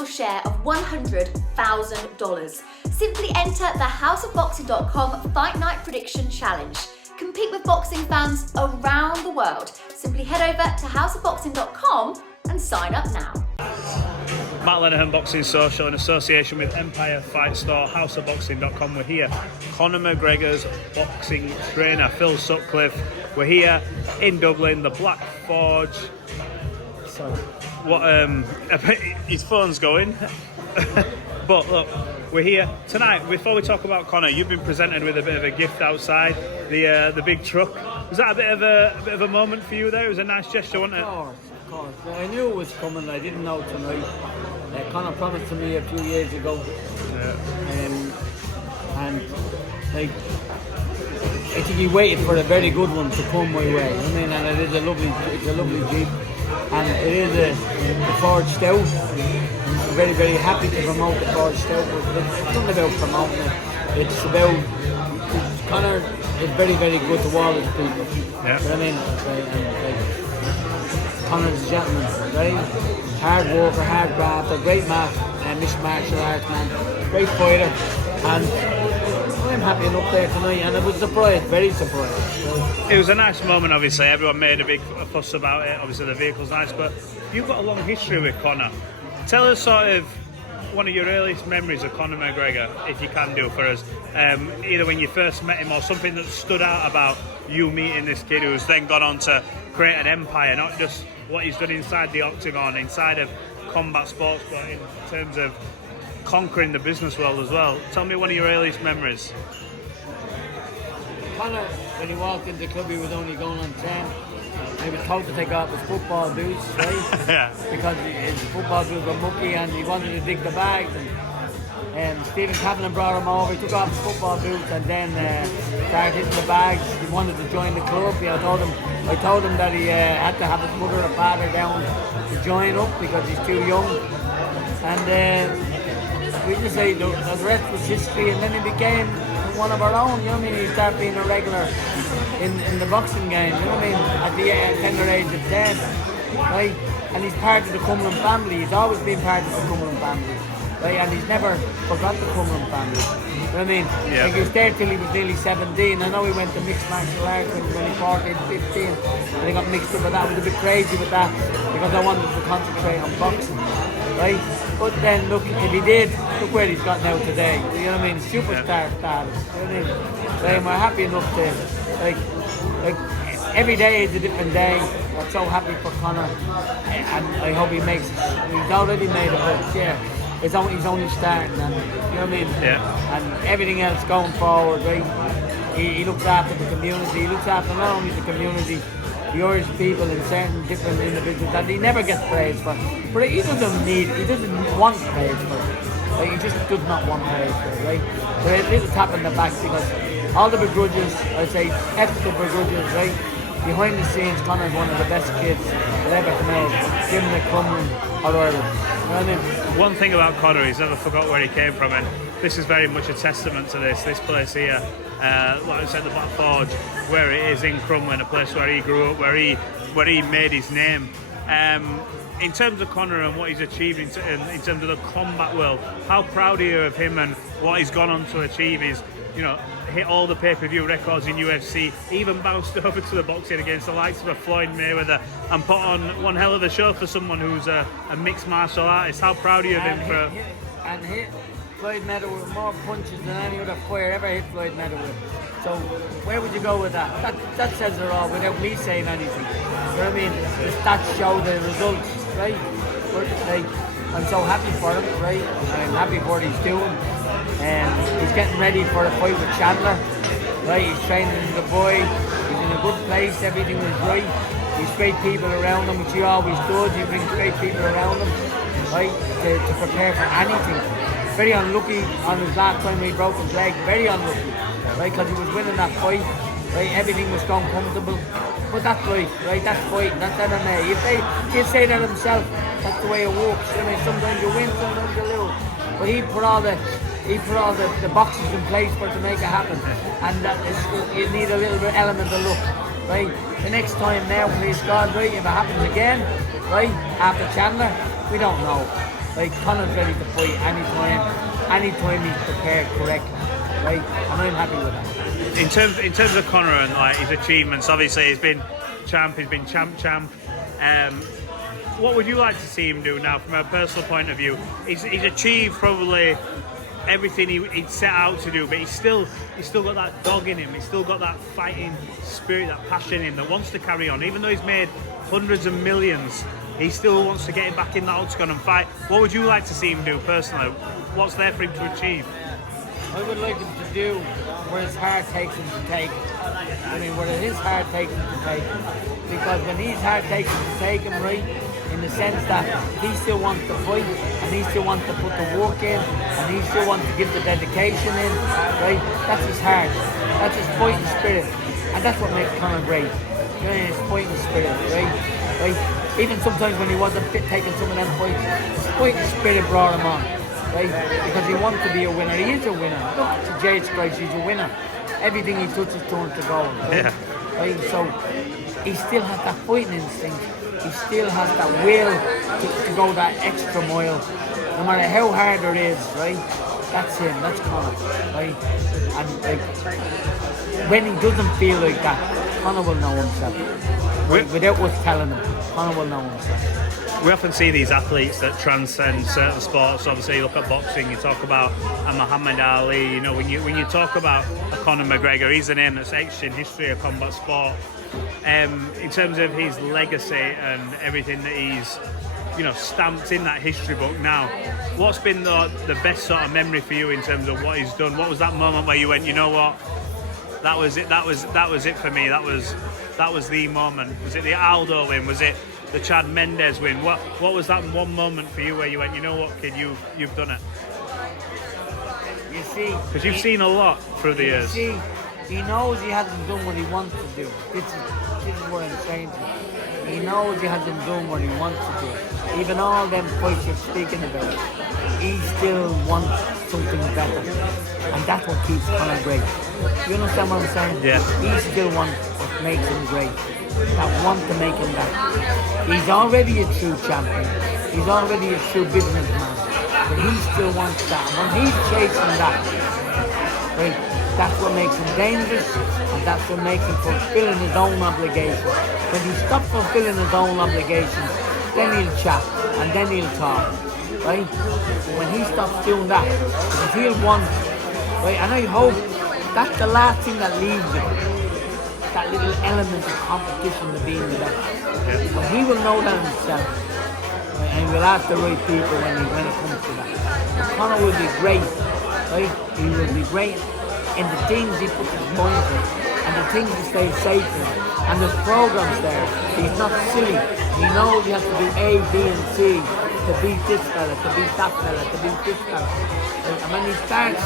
your share of $100,000. Simply enter the houseofboxing.com Fight Night Prediction Challenge. Compete with boxing fans around the world. Simply head over to houseofboxing.com and sign up now. Matt Lenihan, Boxing Social, in association with Empire Fight Store, houseofboxing.com. We're here. Conor McGregor's boxing trainer, Phil Sutcliffe. We're here in Dublin, the Black Forge. So, his phone's going. But look, we're here tonight. Before we talk about Conor, you've been presented with a bit of a gift outside the big truck. Was that a bit of a moment for you there? It was a nice gesture, wasn't it? Of course. I knew it was coming. I didn't know tonight. Conor promised to me a few years ago, and like I think he waited for a very good one to come my way. I mean, and it's a lovely Jeep, and it is the Forge Stout. I'm very, very happy to promote the Forge Stout, but it's not about promoting it. It's about Conor is very, very good to all his people. Yeah. But I mean, Conor's a gentleman, right? Hard worker, hard graft, a great mixed martial arts man, great fighter, and I'm happy enough there tonight, and I was surprised, very surprised. It was a nice moment, obviously. Everyone made a big fuss about it. Obviously, the vehicle's nice, but you've got a long history with Conor. Tell us sort of one of your earliest memories of Conor McGregor, if you can do for us. Either when you first met him or something that stood out about you meeting this kid who's then gone on to create an empire, not just what he's done inside the octagon, inside of combat sports, but in terms of conquering the business world as well. Tell me one of your earliest memories. Conor, when he walked into the club, he was only going on 10. He was told to take off his football boots, right? Yeah. Because his football boots were mucky and he wanted to dig the bags. And Stephen Kaplan brought him over. He took off his football boots and then started hitting the bags. He wanted to join the club. I told him that he had to have his mother or father down to join up because he's too young. And we just say the rest was history. And then he became one of our own. You know what I mean? He started being a regular in the boxing game. You know what I mean? At the tender age of 10, right? And he's part of the Cumberland family. He's always been part of the Cumberland family. Right, and he's never forgot the Cumberland family. You know what I mean? Yeah. Like he was there till he was nearly 17. I know he went to mixed martial arts when he was 14, 15, and he got mixed up with that. I was a bit crazy with that because I wanted to concentrate on boxing, right? But then look, if he did, look where he's got now today. You know what I mean? Superstar status. You know what I mean? Like, we're happy enough to like every day is a different day. I'm so happy for Conor, and I hope he makes. He's already made it, but yeah. He's only starting, and you know what I mean? Yeah. And everything else going forward, right? He looks after the community. He looks after not only the community, the Irish people and certain different individuals that he never gets praise for. But he doesn't want praise for it. Like, he just does not want praise for it, right? But it is a tap in the back because all the begrudges, I say, ethical begrudges, right? Behind the scenes, Conor's one of the best kids that ever come out, given the Cumberland or Ireland. You know what I mean? One thing about Conor, he's never forgot where he came from, and this is very much a testament to this place here, like I said, the Black Forge, where it is in Crumlin, a place where he grew up, where he made his name. In terms of Conor and what he's achieved in terms of the combat world, how proud are you of him and what he's gone on to achieve? Is, you know, hit all the pay-per-view records in UFC, even bounced over to the boxing against the likes of a Floyd Mayweather and put on one hell of a show for someone who's a mixed martial artist. How proud are you of him for... And hit Floyd Mayweather with more punches than any other fighter ever hit Floyd Mayweather with. So where would you go with that? That says it all without me saying anything. You know what I mean? The stats show the results, right? But like, I'm so happy for him, right? I'm happy for what he's doing. He's getting ready for a fight with Chandler, right? He's training in Dubai. He's in a good place. Everything is right. He's great people around him, which he always does. He brings great people around him, right? To prepare for anything. Very unlucky on his last time he broke his leg. Very unlucky, right? Because he was winning that fight, right? Everything was going comfortable. But that's life, right? That's fighting. That's MMA. He'll say that himself. That's the way it works. You know, sometimes you win, sometimes you lose. But he put all the boxes in place for it to make it happen, and that is, you need a little bit element of luck, right? The next time now, please God, right? If it happens again, right after Chandler, we don't know. Like, Conor's ready to fight anytime he's prepared correctly, right? And I'm happy with that. In terms of Conor and like his achievements, obviously he's been champ. What would you like to see him do now, from a personal point of view? He's achieved probably everything he'd set out to do, but he's still got that dog in him. He's still got that fighting spirit, that passion in him that wants to carry on. Even though he's made hundreds of millions, he still wants to get him back in the octagon and fight. What would you like to see him do personally? What's there for him to achieve? I would like him to do where his heart takes him to take it. I mean, where his heart takes him to take it. Because when his heart takes him to take him, right, in the sense that he still wants to fight, and he still wants to put the work in, and he still wants to give the dedication in, right? That's his heart. That's his fighting spirit. And that's what makes Conor great. You know, his fighting spirit, right? Even sometimes when he wasn't fit taking some of them fights, his fighting spirit brought him on, right? Because he wants to be a winner. He is a winner. Look to Jesus Christ, he's a winner. Everything he touches turns to gold, right? Yeah. Right? So he still has that fighting instinct. He still has that will to go that extra mile, no matter how hard it is, right? That's him, that's Conor, right? And like, when he doesn't feel like that, Conor will know himself. Without us telling him, Conor will know himself. We often see these athletes that transcend certain sports. Obviously, you look at boxing, you talk about a Muhammad Ali. You know, when you talk about a Conor McGregor, he's a name that's etched in history of combat sport. In terms of his legacy and everything that he's, you know, stamped in that history book now, what's been the best sort of memory for you in terms of what he's done? What was that moment where you went, you know what, that was it, that was it for me, that was the moment? Was it the Aldo win? Was it the Chad Mendes win? What was that one moment for you where you went, you know what, kid, you've done it? You see, because you've seen a lot through the years. See, he knows he hasn't done what he wants to do. This is what I'm saying to you. He knows he hasn't done what he wants to do. Even all them fights you're speaking about, he still wants something better. And that's what keeps Conor great. You understand what I'm saying? Yeah. He still wants what makes him great. That want to make him that. He's already a true champion. He's already a true businessman. But he still wants that. When he's chasing that, right, that's what makes him dangerous, and that's what makes him fulfilling his own obligations. When he stops fulfilling his own obligations, then he'll chat, and then he'll talk, right? But when he stops doing that, because he'll want, right, and I hope that's the last thing that leaves him, that little element of competition to being the best. Yeah. But he will know that himself, right, and we'll ask the right people when it comes to that. But Conor will be great, right? He will be great in the things he puts his mind to, and the things he stays safe in, and there's programs there. He's not silly. He knows he has to do A, B, and C to beat this fella, to beat that fella, to beat this fella. And when he starts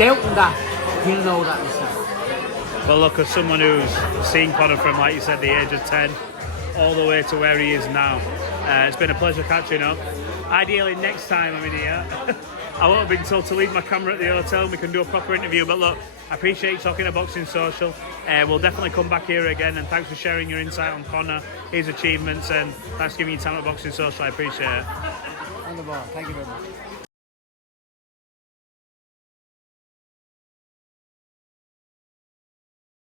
doubting that, he'll know that himself. Well, look, as someone who's seen Conor from, like you said, the age of 10 all the way to where he is now, it's been a pleasure catching up. Ideally, next time I'm in here, I won't have been told to leave my camera at the hotel and we can do a proper interview. But look, I appreciate you talking to Boxing Social. We'll definitely come back here again, and thanks for sharing your insight on Conor, his achievements, and thanks for giving your time at Boxing Social. I appreciate it. On the ball. Thank you very much.